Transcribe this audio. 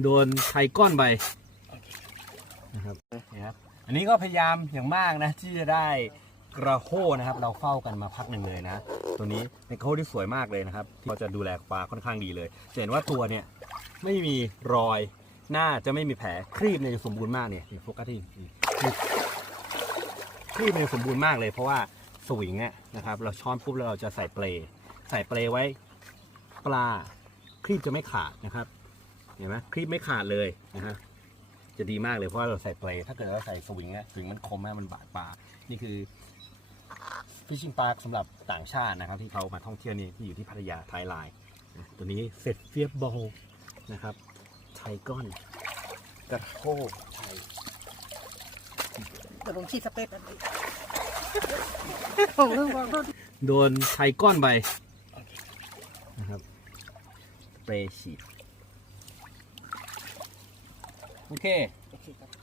โดนไทก้อนไปนะครับนะครับ อันนี้ก็พยายามอย่างมากนะ ที่จะได้กระโห้นะครับ เราเฝ้ากันมาพักหนึ่งเลยนะ ตัวนี้เป็นกระโห้ที่สวยมากเลยนะครับ ที่เราจะดูแลปลาค่อนข้างดีเลยจะเห็นว่าตัวเนี่ยไม่มีรอย หน้าจะไม่มีแผลครีบเนี่ยสมบูรณ์มากเนี่ยโฟกัสที่ครีบเนี่ยสมบูรณ์มากเลยเพราะว่าสวิงเนี่ยนะครับ เราช้อนปุ๊บแล้วเราจะใส่เปลใส่เปลไว้ ปลาครีบจะไม่ขาดนะครับ ห็นไหมครีบไม่ขาดเลยนะฮะจะดีมากเลยเพราะว่าเราใส่เปลถ้าเกิดเราใส่สวิงเนี่ยสวิงมันคมมากมันบาดปลานี่คือฟิชชิงปาร์คสำหรับต่างชาตินะครับ ที่เขามาท่องเที่ยวนี่ที่อยู่ที่พัทยาไทยไลน์นะตัวนี้เซตเฟียบบอลนะครับไทก้อนกระโทกไทยเดี๋ยวผมขีดสเปซอันนี้ของเรื่องของเรื่องโดนไทก้อนไปนะครับสเปรย์ฉีด โอเค โอเคครับ